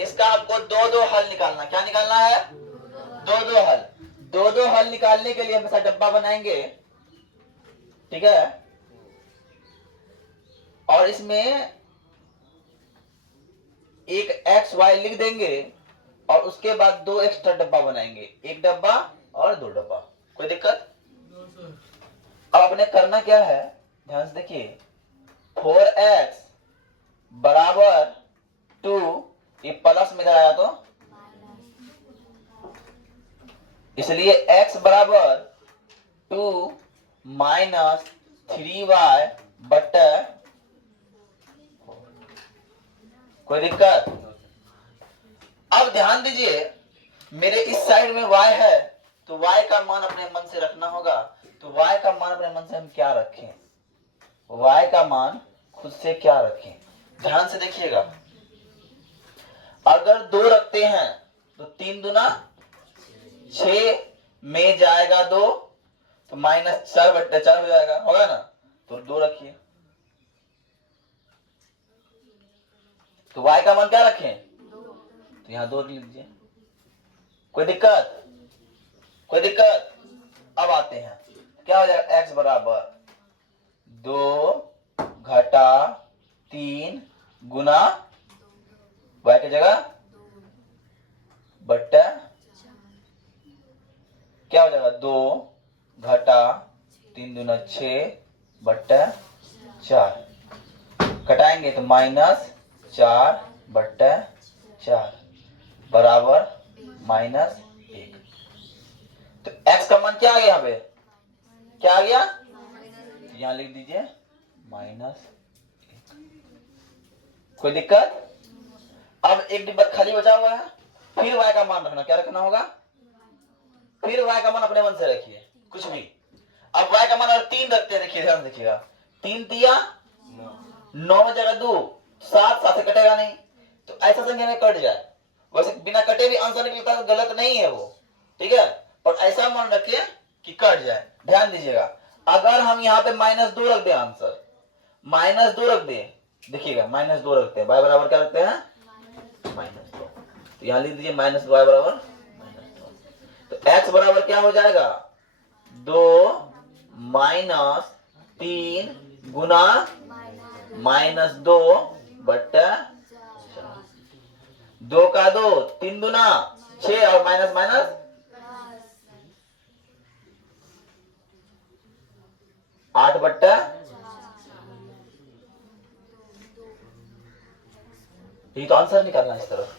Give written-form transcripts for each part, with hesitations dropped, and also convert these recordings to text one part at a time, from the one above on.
इसका आपको दो दो हल निकालना। क्या निकालना है? दो दो हल। दो दो हल निकालने के लिए हमेशा डब्बा बनाएंगे, ठीक है, और इसमें एक एक्स वाई लिख देंगे और उसके बाद दो एक्स्ट्रा डब्बा बनाएंगे, एक डब्बा और दो डब्बा। कोई दिक्कत? अब आपने करना क्या है, ध्यान से देखिए। 4x बराबर 2, ये प्लस में इधर आया तो इसलिए x बराबर 2 माइनस 3y बट्टा। कोई दिक्कत? अब ध्यान दीजिए, मेरे इस साइड में y है तो y का मान अपने मन से रखना होगा। तो y का मान अपने मन से हम क्या रखें? y का मान खुद से क्या रखें? ध्यान से देखिएगा, अगर 2 रखते हैं तो 3 दूना 6 में जाएगा 2 तो माइनस 4 बट्टा 4 हो जाएगा, होगा ना? तो 2 रखिए। तो y का मान क्या रखें? तो यहां 2 लिख दीजिए। कोई दिक्कत? कोई दिक्कत? अब आते हैं, क्या हो जाएगा? x बराबर 2 घटा 3 गुना y की जगह बट्टा, क्या हो जाएगा? 2 घटा 3 दूना 6 बट्टा 4, कटाएंगे तो माइनस 4 बट्टा 4 बराबर माइनस 1। तो x का मान क्या आ गया? यहाँ पे क्या आ गया? यहां लिख दीजिए माइनस 1। कोई दिक्कत? अब एक डिब्बा खाली बचा हुआ है, फिर y का मान रखना। क्या रखना होगा? फिर y का मान अपने मन से रखिए, कुछ भी। अब y का मान अगर 3 रखते हैं, देखिए ध्यान देखिएगा, 3 तिया 9 में जगह 2 7, 7 से कटेगा नहीं, तो ऐसा संख्या में कट जाए। वैसे बिना कटे भी आंसर निकलता है, गलत नहीं है वो, ठीक है, पर ऐसा मान रखिए कि कट जाए। ध्यान दीजिएगा, अगर हम यहाँ पे -2 रख दे, आंसर -2 रख दे, देखिएगा -2 रखते हैं, y बराबर क्या रखते हैं? -2। तो यहाँ लिख दीजिए -y बराबर -2। तो x बराबर क्या हो जाएगा? 2 माइनस 3 गुना -2 बट्टा 2 का 2 3 दूना 6 और माइनस माइनस 8 बट्टा। ये तो आंसर निकालना इस तरफ।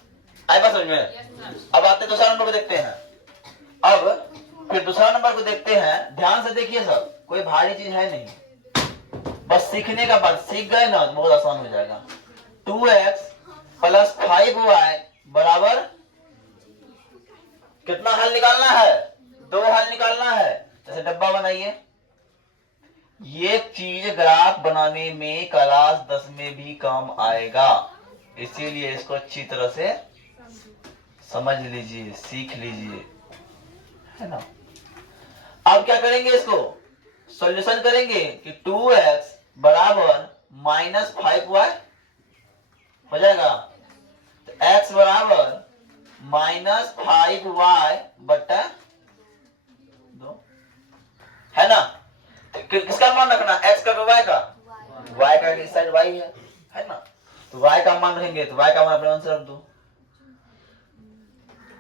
आए बात समझ में? अब आते दूसरा नंबर को देखते हैं। अब फिर दूसरा नंबर को देखते हैं, ध्यान से देखिए सब, कोई भारी चीज है नहीं, बस सीखने का बात, सीख गए ना तो बहुत आसान हो जाएगा। 2x प्लस 5y बराबर कितना हल निकालना है? 2 हल निकालना है। जैसे डब्बा बनाइए, ये चीज ग्राफ बनाने में क्लास 10 में भी काम आएगा, इसीलिए इसको अच्छी तरह से समझ लीजिए, सीख लीजिए, है ना? अब क्या करेंगे? इसको सॉल्यूशन करेंगे कि 2x बराबर -5y हो जाएगा। तो x बराबर -5y बट्टा 2, है ना? तो किसका मान रखना? x का y का? y का इस साइड y है ना? तो y का मान रखेंगे तो y का मान अपने मन से रख दो।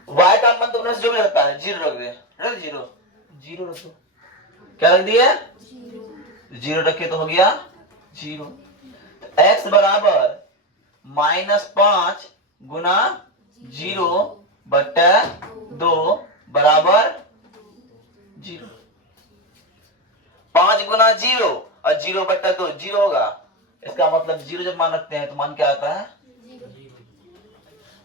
y का मान तुमने जो भी रखता है 0 रख दे, रख 0 रख दो। क्या रख दिया? 0 रखे तो हो गया 0। तो x बराबर -5 गुना 0 बट्टा 2 बराबर 0। 5 गुना 0 और 0 बट्टा 2 0 होगा। इसका मतलब 0 जब मान रखते हैं तो मान क्या आता है?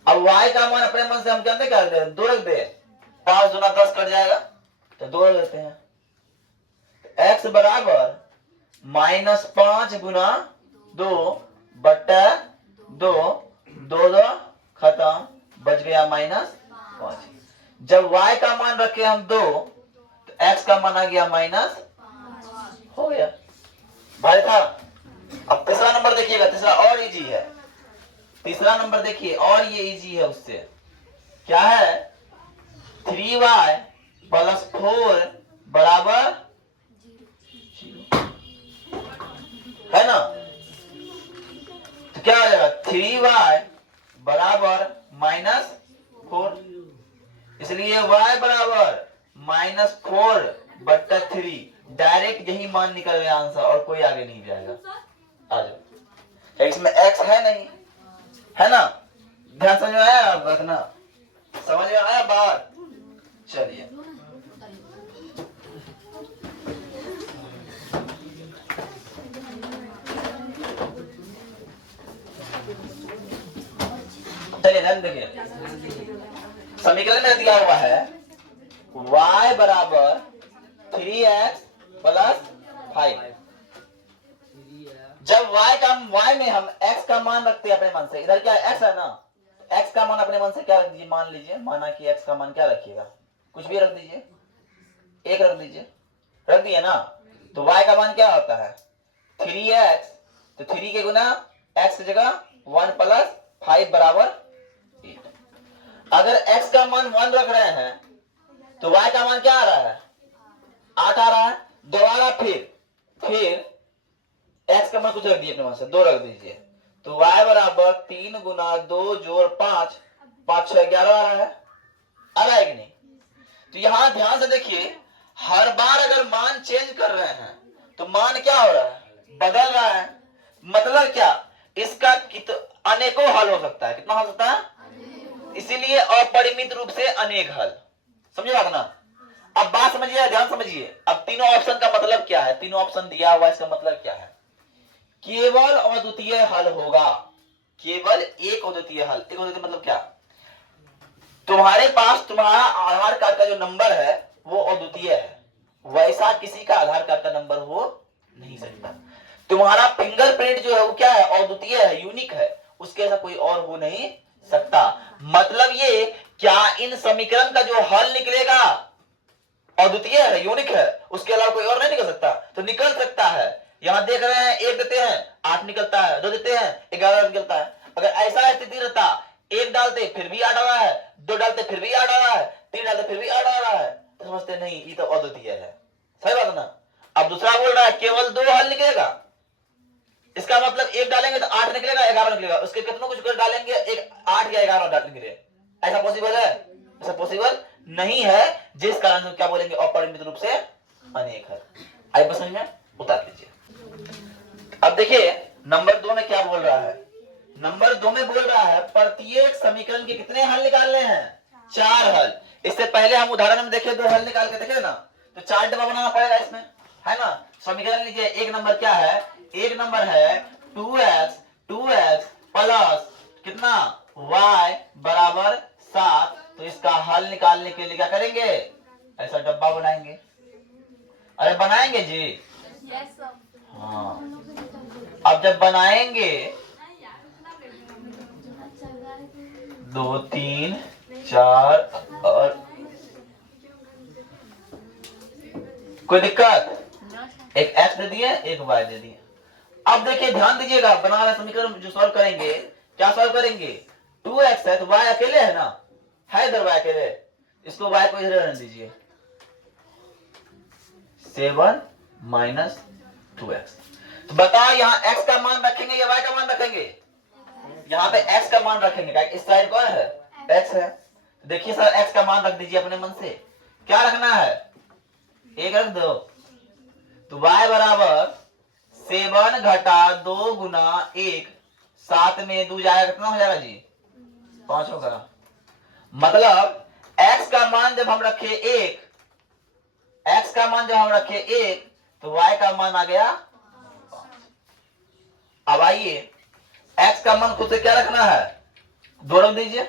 अब y का मान अपने मन से हम क्या रख दे? 2 रख दे। 5 गुना 10 कट जाएगा तो 2 रख देते हैं। x बराबर -5 गुना 2 बट्टा 2, 2 खत्म, बच गया -5। जब y का मान रखे हम 2 तो x का मान आ गया माइनस, हो गया। भाई था। अब तीसरा नंबर देखिएगा, तीसरा और इजी है। तीसरा नंबर देखिए, और ये इजी है उससे। क्या है? 3y प्लस 4 बराबर 0 है ना। तो क्या हो जाएगा? 3y बराबर -4, इसलिए y बराबर -4/3। डायरेक्ट यही मान निकल गया आंसर, और कोई आगे नहीं जाएगा। आ जाओ, इसमें x है नहीं, है ना। ध्यान समझ में आया? आप रखना, समझ में आया बात? चलिए, ध्यान देखिए, समीकरण में दिया हुआ है y बराबर 3x प्लस 5। जब y में हम x का मान रखते हैं अपने मन से, इधर क्या x है ना, x का मान अपने मन से क्या रख दीजिए, मान लीजिए, माना कि x का मान क्या रखिएगा, कुछ भी रख दीजिए, 1 रख दीजिए, रख दिए ना। तो y का मान क्या होता है? 3x, तो 3 के गुना x की जगह 1 प्लस 5 बराबर 8। अगर x का मान 1 रख रहे हैं तो y का मान क्या आ रहा है? 8 आ रहा है। दोबारा फिर x का मान कुछ रख दिए अपने मान से, 2 रख दीजिए, तो y बराबर 3 गुना 2 जोड़ 5, 5 6 11 आ रहा है। आ रहा है कि नहीं? तो यहां ध्यान से देखिए, हर बार अगर मान चेंज कर रहे हैं तो मान क्या हो रहा है? बदल रहा है। मतलब क्या? इसका अनेकों हल हो सकता है। कितना हो सकता है? इसीलिए अपरिमित रूप से अनेक हल। समझे बात ना? अब बात समझिए, ध्यान समझिए। अब तीनों ऑप्शन का मतलब क्या है? तीनों ऑप्शन दिया हुआ, इसका मतलब क्या है? केवल अद्वितीय हल होगा, केवल एक अद्वितीय हल। एक अद्वितीय मतलब क्या? तुम्हारे पास तुम्हारा आधार कार्ड का जो नंबर है वो अद्वितीय है, वैसा किसी का आधार कार्ड का नंबर हो नहीं सकता। तुम्हारा फिंगरप्रिंट जो है वो क्या है? अद्वितीय है, यूनिक है, उसके ऐसा कोई और हो नहीं सकता। मतलब ये, क्या इन समीकरण का जो हल निकलेगा अद्वितीय है, यूनिक है, उसके अलावा कोई और नहीं निकल सकता? तो निकल सकता है। यहां देख रहे हैं, 1 देते हैं 8 निकलता है, 2 देते हैं 11 निकलता है। अगर ऐसा स्थिति रहता, 1 डालते फिर भी 8 आ रहा है, 2 डालते फिर भी 8 आ रहा है, 3 डालते फिर भी 8 आ रहा है, तो समझते नहीं ये तो अद्वितीय है। सही बात ना? अब दूसरा बोल रहा है केवल 2 हल निकलेगा। इसका मतलब 1 डालेंगे तो 8 निकलेगा, 11 निकलेगा, उसके कितनों कुछ डालेंगे, 8 या 11 डालेंगे। ऐसा पॉसिबल है? ऐसा पॉसिबल नहीं है, जिस कारण से क्या बोलेंगे? अपरिमित रूप से अनेक है। आई बस समझ में? उतार लीजिए। अब देखिए नंबर 2 में क्या बोल रहा है। नंबर 2 में बोल रहा है प्रत्येक समीकरण के कितने हल निकालने हैं? 4 हल। इससे पहले हम उदाहरण में देखे 2 हल निकाल के देखे ना, तो 4 डब्बा बनाना पड़ेगा इसमें, है ना। समीकरण लीजिए, एक नंबर क्या है? एक नंबर है 2x प्लस कितना, y बराबर 7। तो इसका हल निकालने के लिए क्या करेंगे? ऐसा डब्बा बनाएंगे। अरे बनाएंगे जी? हाँ। अब जब बनाएंगे 2 3 4 और कोई दिक्कत? एक x दे दिए, एक y दे दिए। अब देखिए ध्यान दीजिएगा, बना रहे समीकरण जो सॉल्व करेंगे, क्या सॉल्व करेंगे? 2x है तो y अकेले है ना, है इधर y अकेले, इसको y को इधर रहने दीजिए, 7 माइनस 2x। तो बताओ यहाँ x का मान रखेंगे या y का मान रखेंगे? यहाँ पे x का मान रखेंगे, इस साइड कौन है? x है। तो देखिए सर, x का मान रख दीजिए अपने मन से। क्या रखना है? 1 रख दो। तो y बराबर 7 घटा 2 गुना 1, 7 में 2 जाएगा, कितना हो जाएगा जी? 5 होगा। मतलब x का मान जब हम रखे 1, x का मान जब हम रखे 1, तो y का मान आ गया 5। अब आइए x का मान खुद से क्या रखना है? 2 रख दीजिए।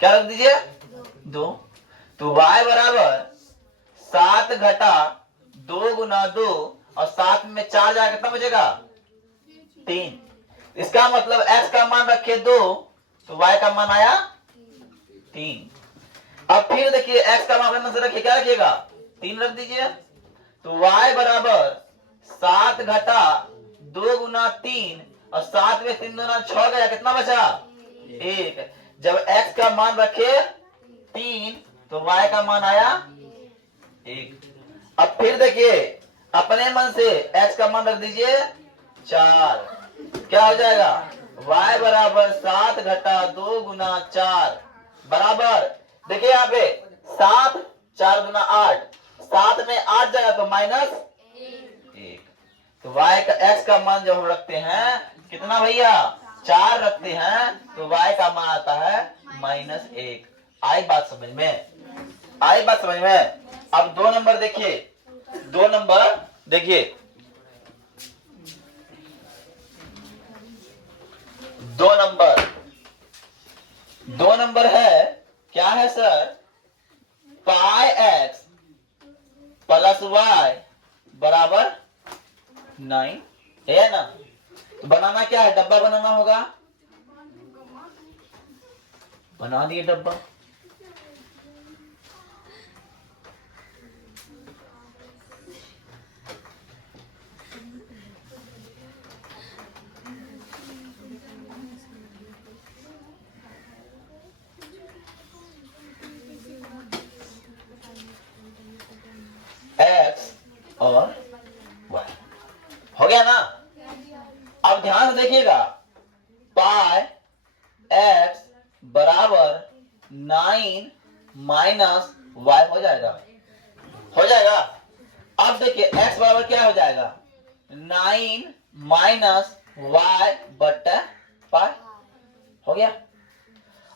क्या रख दीजिए? 2। तो y बराबर 7 घटा 2 गुना 2, और 7 में 4 जाएगा, कितना बचेगा? 3। इसका मतलब x का मान रखे 2, तो y का मान आया 3। अब फिर देखिए x का मान अपने मन से रखिए, क्या रखिएगा? 3 रख दीजिए। तो y बराबर 7 घटा 2 गुना 3, और 7 में 3 गुना 6 गया, कितना बचा? 1। जब x का मान रखे 3 तो y का मान आया 1। अब फिर देखिए अपने मन से x का मान रख दीजिए 4। क्या हो जाएगा y बराबर 7 घटा 2 गुना 4 बराबर, देखिए यहाँ पे 7 4 गुना 8, 7 में 8 जाएगा तो माइनस 1। तो y का x का मान जब हम रखते हैं कितना भैया 4 रखते हैं तो y का मान आता है -1। आई बात समझ में, आई बात समझ में। अब 2 नंबर देखिए, 2 नंबर देखिए, 2 नंबर, 2 नंबर है क्या है सर, पाई x प्लस y बराबर 9 है ना। तो बनाना क्या है, डब्बा बनाना होगा, बना दिए डब्बा। x और y हो गया ना। अब ध्यान से देखिएगा, पाई x बराबर 9 माइनस y हो जाएगा, हो जाएगा। अब देखिए x बराबर क्या हो जाएगा 9 माइनस y बट्टा पाई, हो गया।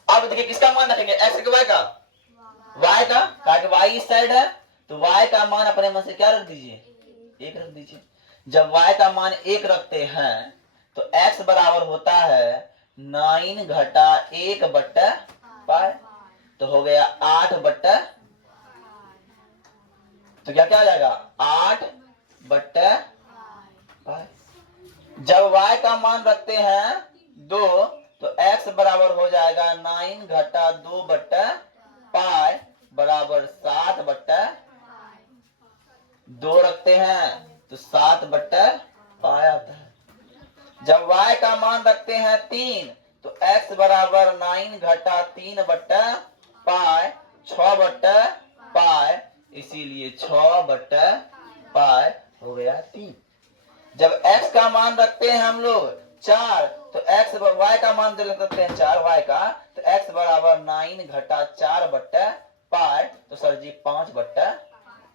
अब देखिए किसका मान रखेंगे, x के y का, y का, कारण y इस साइड है तो y का मान अपने मन से क्या रख दीजिए 1 रख दीजिए। जब y का मान 1 रखते हैं तो x बराबर होता है 9 घटा 1 बट्टा पाई, तो हो गया 8 बट्टा, तो क्या क्या आ जाएगा 8 बट्टा पाई। जब y का मान रखते हैं 2 तो x बराबर हो जाएगा 9 घटा 2 बट्टा पाई बराबर 7 बट्टा 2 रखते हैं तो 7 बट्टा पाई आता है। जब y का मान रखते हैं 3 तो x बराबर 9 घटा 3 बट्टा पाई 6 बट्टा पाई, इसीलिए 6 बट्टा पाई हो गया 3। जब x का मान रखते हैं हम लोग 4 तो x y का मान रखते हैं 4 y का, तो x बराबर 9 घटा 4 बट्टा पाई, तो सर जी 5 बट्टा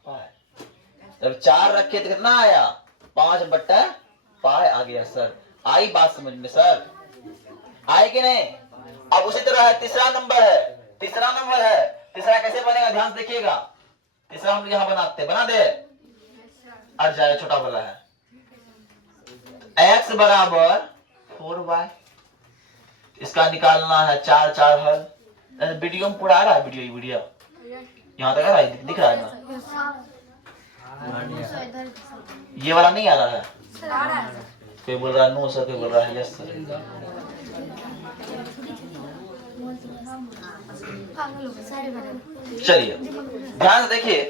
पाई। जब 4 रखे तो कितना आया 5 बट्टा पाई आ गया सर। आई बात समझ में सर, आई कि नहीं। अब उसी तरह है तीसरा नंबर है, तीसरा नंबर है, तीसरा कैसे बनेगा ध्यान से देखिएगा। तीसरा हम यहाँ बनाते, बना दे, अट जाए छोटा वाला है, x बराबर 4y, इसका निकालना है 4 4 हल। वीडियो में पूरा आ रहा है, वीडियो यहाँ तक आ रहा है, दिख रहा है ना, ये वाला नहीं आ रहा है, कोई बोल रहा है नो सर, कोई बोल रहा है यस सर। चलिए ध्यान से देखिए,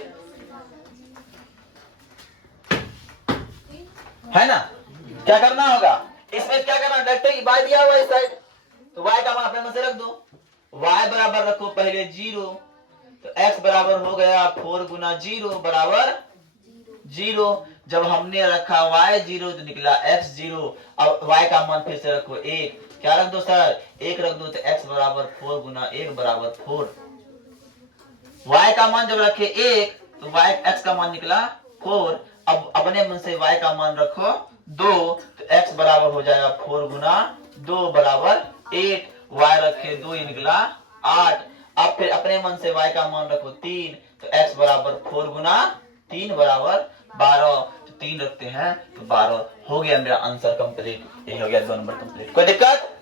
है ना, क्या करना होगा इसमें, क्या करना, डायरेक्ट y दिया हुआ इस साइड तो y का मान अपने मन से रख दो, y बराबर रखो पहले 0 तो x बराबर हो गया 4 गुना 0 बराबर 0। जब हमने रखा y 0 तो निकला x 0। अब y का मान फिर से रखो 1, क्या रख दो सर 1 रख दो तो x बराबर 4 गुना 1 बराबर 4। y का मान जब रखे 1 तो y x का मान निकला 4। अब अपने मन से y का मान रखो 2 तो x बराबर हो जाएगा 4 गुना 2 बराबर 8, y रखे 2 ये निकला 8। अब फिर अपने मन से y का मान रखो 3 तो x बराबर 4 गुना 3 बराबर 12, तो 3 रखते हैं तो 12 हो गया मेरा आंसर कंप्लीट। ये हो गया 2 नंबर कंप्लीट। कोई दिक्कत?